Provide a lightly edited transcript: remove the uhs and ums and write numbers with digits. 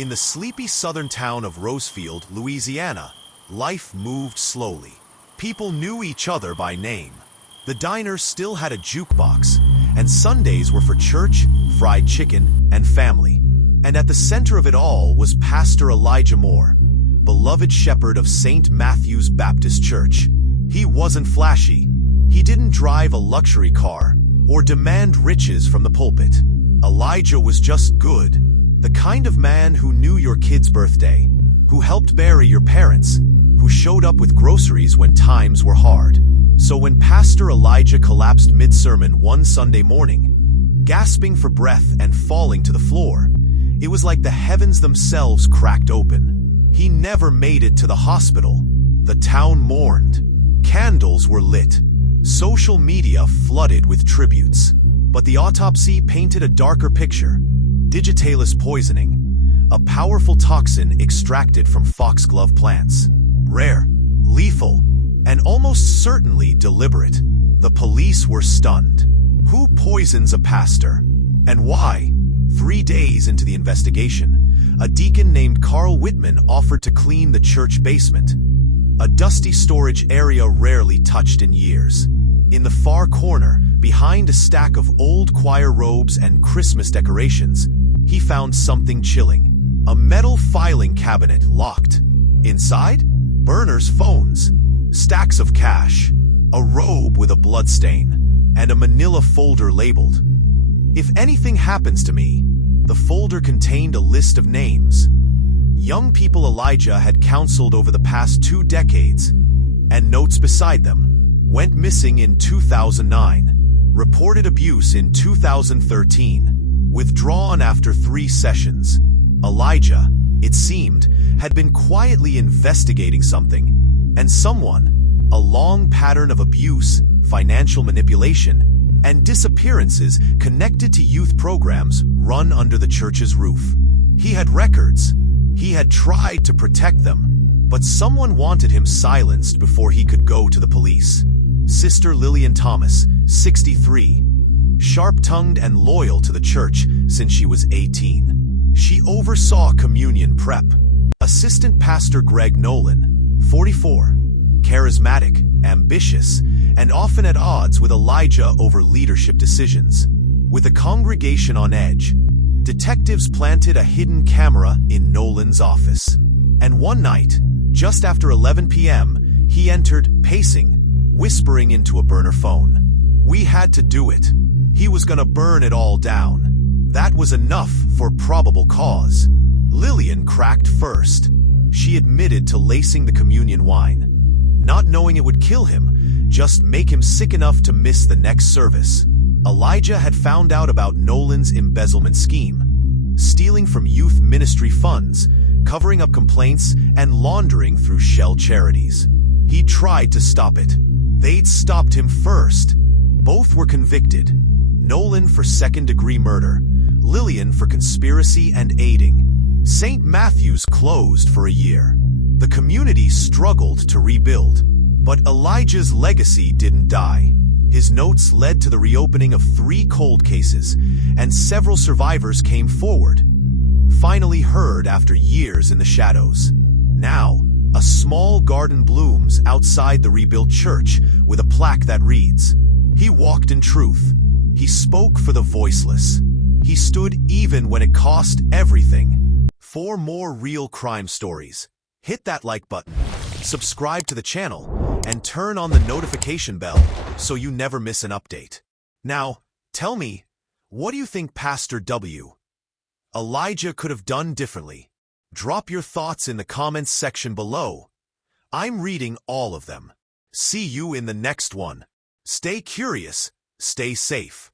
In the sleepy southern town of Rosefield, Louisiana, life moved slowly. People knew each other by name. The diner still had a jukebox, and Sundays were for church, fried chicken, and family. And at the center of it all was Pastor Elijah Moore, beloved shepherd of St. Matthew's Baptist Church. He wasn't flashy. He didn't drive a luxury car or demand riches from the pulpit. Elijah was just good. The kind of man who knew your kid's birthday, who helped bury your parents, who showed up with groceries when times were hard. So when Pastor Elijah collapsed mid-sermon one Sunday morning, gasping for breath and falling to the floor, it was like the heavens themselves cracked open. He never made it to the hospital. The town mourned. Candles were lit. Social media flooded with tributes. But the autopsy painted a darker picture. Digitalis poisoning, a powerful toxin extracted from foxglove plants. Rare, lethal, and almost certainly deliberate. The police were stunned. Who poisons a pastor? And why? 3 days into the investigation, a deacon named Carl Whitman offered to clean the church basement, a dusty storage area rarely touched in years. In the far corner, behind a stack of old choir robes and Christmas decorations, he found something chilling. A metal filing cabinet locked. Inside, burners' phones, stacks of cash, a robe with a bloodstain, and a manila folder labeled, "If anything happens to me." The folder contained a list of names. Young people Elijah had counseled over the past 2 decades, and notes beside them. Went missing in 2009, reported abuse in 2013, withdrawn after 3 sessions. Elijah, it seemed, had been quietly investigating something, and someone, a long pattern of abuse, financial manipulation, and disappearances connected to youth programs run under the church's roof. He had records. He had tried to protect them, but someone wanted him silenced before he could go to the police. Sister Lillian Thomas, 63, sharp-tongued and loyal to the church since she was 18. She oversaw communion prep. Assistant Pastor Greg Nolan, 44, charismatic, ambitious, and often at odds with Elijah over leadership decisions. With the congregation on edge, detectives planted a hidden camera in Nolan's office. And one night, just after 11 p.m., he entered, pacing, whispering into a burner phone. We had to do it. He was gonna burn it all down. That was enough for probable cause. Lillian cracked first. She admitted to lacing the communion wine, not knowing it would kill him, just make him sick enough to miss the next service. Elijah had found out about Nolan's embezzlement scheme, stealing from youth ministry funds, covering up complaints, and laundering through shell charities. He tried to stop it. They'd stopped him first. Both were convicted. Nolan for second-degree murder, Lillian for conspiracy and aiding. St. Matthew's closed for a year. The community struggled to rebuild. But Elijah's legacy didn't die. His notes led to the reopening of 3 cold cases, and several survivors came forward, finally heard after years in the shadows. Now, a small garden blooms outside the rebuilt church with a plaque that reads, "He walked in truth. He spoke for the voiceless. He stood even when it cost everything." For more real crime stories, hit that like button, subscribe to the channel, and turn on the notification bell so you never miss an update. Now, tell me, what do you think Pastor W. Elijah could have done differently? Drop your thoughts in the comments section below. I'm reading all of them. See you in the next one. Stay curious, stay safe.